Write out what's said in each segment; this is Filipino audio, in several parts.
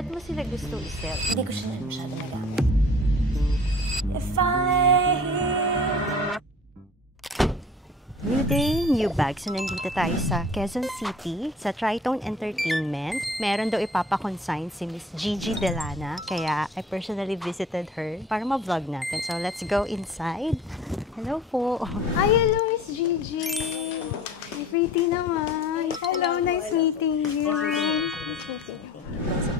Ba't mo sila gusto i-sell? Hindi ko siya masyado nagamit. If I New day, new bag. So, nandito tayo sa Quezon City, sa Tritone Entertainment. Meron daw ipapa-consign si Miss Gigi Delana. Kaya, I personally visited her para ma-vlog natin. So, let's go inside. Hello po. Hi, hello, Miss Gigi. Ay, pretty naman. Hello, nice meeting you.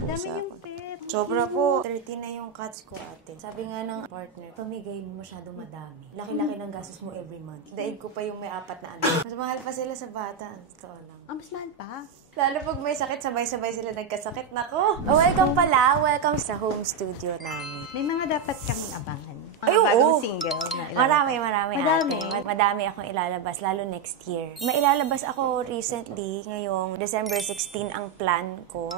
Dami yung pet. Sobra po. 30 na yung cuts ko, ate. Sabi nga ng partner, pamigay mo masyado madami. Laki-laki ng gastos mo every month. Daig ko pa yung may 4 na anak. Mas mahal pa sila sa bata. Totoo lang. Mas mahal pa. Lalo pag may sakit, sabay-sabay sila nagkasakit. Nako! Welcome pala. Welcome sa home studio namin. May mga dapat kaming abangan. Ay, bagong single na ilalabas. Marami, ate. Madami akong ilalabas, lalo next year. May ilalabas ako recently, ngayong December 16 ang plan ko.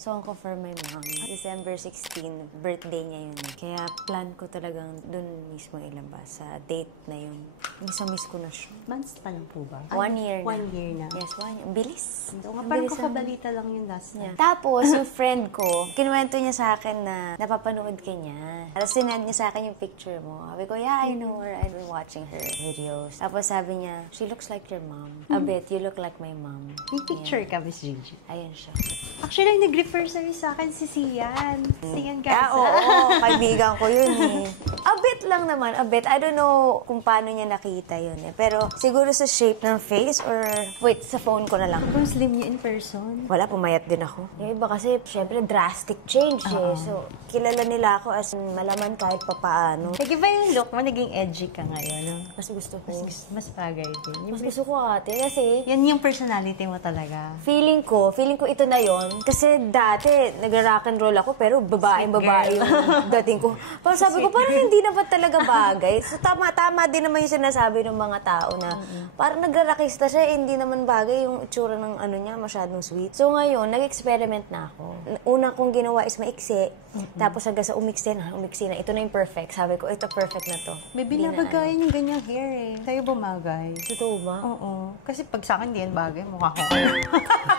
Song ko for my mom. December 16, birthday niya yun. Kaya plan ko talagang dun mismo ilabas sa date na yun. Miss ko na siya. Months pa lang po ba? 1 year na. 1 year na. Yes, 1 year. Bilis. Parang kakabalita lang yung last niya. Tapos, yung friend ko, kinuwento niya sa akin na napapanood ka niya. Tapos sinend niya sa akin yung picture mo. Sabi ko, yeah, I know her. I've been watching her videos. Tapos sabi niya, she looks like your mom. A bit, you look like my mom. May picture ka, Miss Gigi? Ayan siya. Actually, nag-refer sa'yo sa akin si Sian. Sian Garza. Oo, kaibigan ko yun eh. A bit lang naman, a bit. I don't know kung paano niya nakita yun eh. Pero siguro sa shape ng face or... Wait, sa phone ko na lang. Kung slim niya in person. Wala, pumayat din ako. Yung iba kasi, syempre, drastic change eh. So, kilala nila ako as malaman kahit papaano. Nag-iba yung look mo, naging edgy ka ngayon. No? Mas gusto ko. Mas bagay din. Mas gusto ko ate kasi... Yan yung personality mo talaga. Feeling ko ito na yon. Kasi dati, nag-rock and roll ako, pero babae yung dating ko. Parang sabi ko, parang hindi na ba talaga bagay? So, tama din naman yung sinasabi ng mga tao na parang nag-rockista siya, hindi naman bagay yung itsura ng ano niya, masyadong sweet. So, ngayon, nag-experiment na ako. Una kong ginawa is maiksi. Tapos hanggang sa umiksi na. Ito na yung perfect. Sabi ko, ito perfect na to. May binabagayan yung ganyang hair eh. Sa'yo bumagay. Totoo ba? Oo. Kasi pag sa akin, di yan bagay. Mukha ko.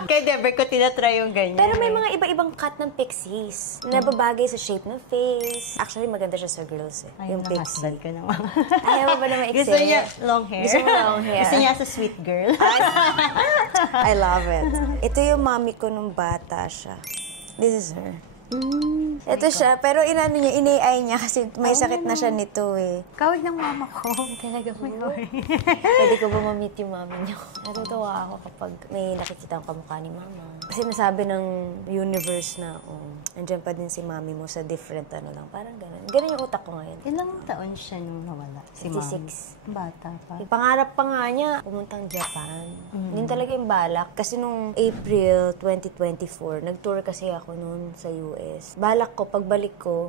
Kaya never ko tinatry yung ganyan. Pero may mga iba-ibang cut ng pixies na babagay sa shape ng face. Actually, maganda siya sa girls eh. Ay, yung pixie. Ka naman. Ayaw mo ba na maiksi? Gusto niya long hair? Gusto mo long hair? Gusto niya sa sweet girl? I love it. Ito yung mami ko nung bata siya. This is her. Ito siya, pero inano niya, in-AI niya kasi may sakit na siya nito eh. Kawig ng mama ko. Talaga po. Pwede ko ba ma-meet yung mami niyo? Natutuwa ako kapag may nakikita ang kamukha ni mama. Kasi nasabi ng universe na, nandiyan pa din si mami mo sa different ano lang. Parang gano'n. Gano'n yung utak ko ngayon. Ilang taon siya nung nawala? Si 56. Bata pa. Yung pangarap pa nga niya, pumuntang Japan. Hindi talaga yung balak. Kasi nung April 2024, nag-tour kasi ako noon sa US. Balak ko, pagbalik ko,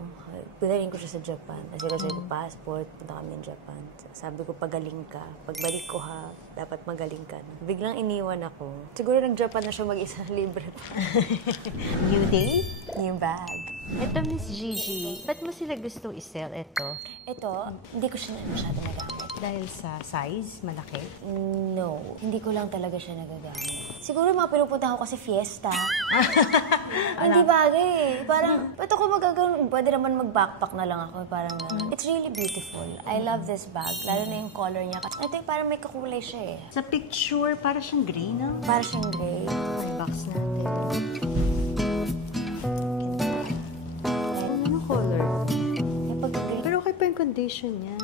pinarin ko siya sa Japan. Kasi ko passport, punta kami ng Japan. Sabi ko, pagaling ka. Pagbalik ko ha, dapat magaling ka. Biglang iniwan ako. Siguro nag-Japan na siya mag-isa, libre pa. New day? New bag. Ito, Miss Gigi, ba't mo sila gusto i-sell ito? Ito, hindi ko siya masyado nagamit. Dahil sa size, malaki? No, hindi ko lang talaga siya nagagamit. Siguro mga pinupunta ko kasi fiesta. Hindi bagay eh. Parang, ito ko magagawin, pwede naman mag-backpack na lang ako. Parang, it's really beautiful. I love this bag, lalo na yung color niya. Ito yung parang may kakulay siya eh. Sa picture, para siyang gray na. Para siyang gray. Unbox natin. Anong color? Pero okay pa yung condition niya.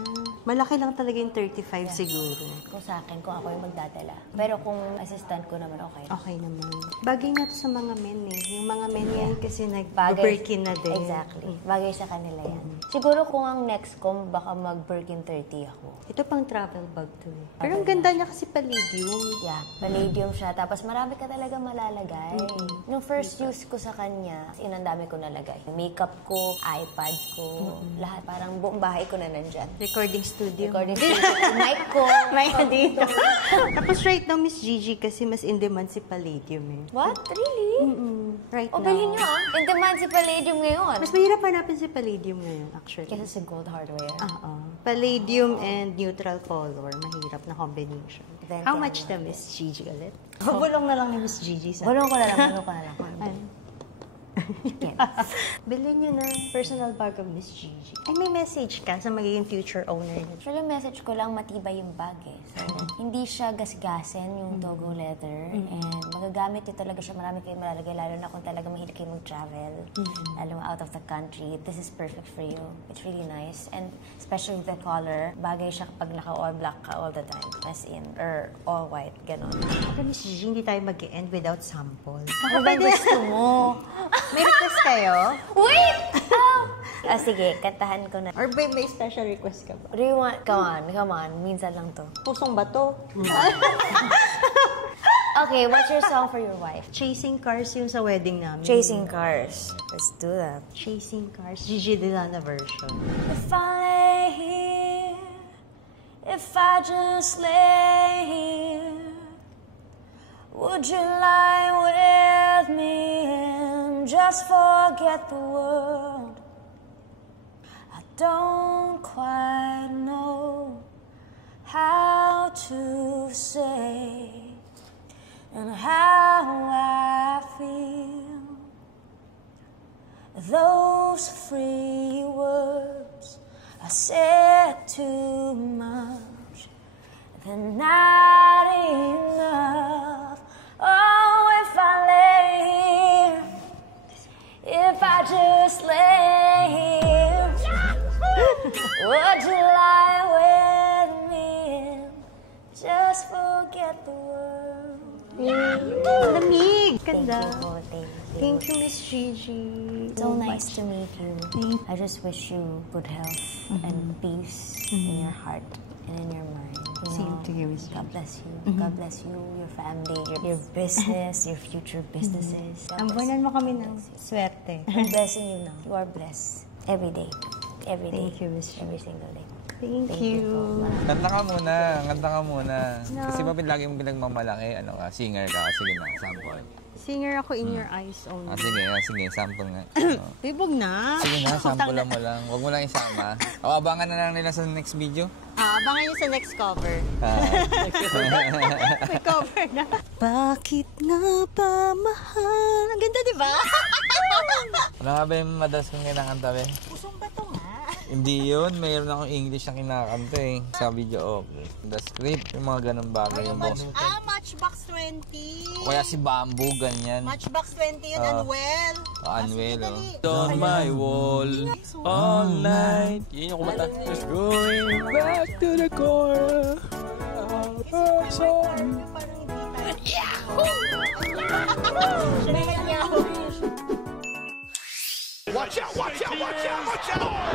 Malaki lang talaga yung 35 siguro. Kung sa akin, kung ako yung magdadala. Pero kung assistant ko naman, okay. Okay naman. Bagay nga to sa mga men eh. Yung mga men yan kasi nag-Birkin na din. Exactly. Bagay sa kanila yan. Siguro kung ang next ko, baka mag-Birkin 30 ako. Ito pang travel bag to eh. Pero ang ganda niya kasi palladium. Yeah, palladium siya. Tapos marami ka talaga malalagay. Nung first use ko sa kanya, ang dami ko nalagay. Makeup ko, iPad ko, lahat. Parang buong bahay ko na nandyan. Recording studio. Mic ko. Mic dito. Tapos right now, Miss Gigi, kasi mas in demand si palladium eh. What? Really? Right now. Bilhin nyo ah. In demand si palladium ngayon. Mas mahirap hanapin si palladium ngayon, actually. Kesa sa gold hardware. Palladium and neutral color. Mahirap na combination. How much na, Miss Gigi ulit? Bulong na lang ni Miss Gigi sa... Bulong ko na lang. Bilhin nyo na personal bag of Miss Gigi. Ay, may message ka sa magiging future owner niyo. Actually, message ko lang matibay yung bag eh. So, hindi siya gasgasin yung Togo leather. And magagamit nyo talaga siya. Marami kayo malalagay. Lalo na kung talaga mahilig kayo mag-travel. Lalo out of the country. This is perfect for you. It's really nice. And especially the color. Bagay siya kapag naka-all black ka all the time. As in, or all white. Ganon. Pero Miss Gigi, hindi tayo mag-end without sample. Ano ba gusto mo? May request kayo? Wait! Sige, kantahan ko na. Or may special request ka ba? What do you want? Come on. Minsan lang to. Pusong bato. Okay, what's your song for your wife? Chasing Cars yung sa wedding namin. Chasing Cars. Let's do that. Chasing Cars. Gigi Delana version. If I lay here, if I just lay here, would you lie with me and just forget the world? I don't quite know how to say and how I feel. Those free words I said too much, they're not enough. Oh, if I lay here, if I just lay here, would you lie with me and just forget the world? Lamig! Thank Ganda. you. Thank you, Miss Gigi. So nice to meet you. I just wish you good health and peace in your heart and in your mind. Same to you, Miss God bless you. God bless you, your family, your business, your future businesses. God bless Ambunan mo kami ng swerte. you. I'm blessing you now. You are blessed. Every day. Every day. Thank you, Miss Gigi. Every single day. Thank Thank you. you. Kanta ka muna. Kasi ba lagi mong pinagmamalaki, singer ka. Sige na, sample. Singer ako in your eyes only. Sige, sample nga. Bibog na. Sige na, sample lang mo lang. Huwag mo lang isama. Abangan na lang nila sa next video. Abangan nyo sa next cover. May cover na. Bakit nga ba mahal? Ang ganda, di ba? Ano nga ba yung madalas kong kinakanta, be? Pusong bato nga. Hindi yun. Mayroon akong English na kinakanta eh. Sa video, okay. The script, yung mga ganun bagay. Yung Matchbox 20. Kaya si Bamboo, ganyan. Matchbox 20 yun, Unwell. Unwell, On my wall, all night. Yun yung kumanta. Just going back to the core. Watch out, watch out, watch out, watch out!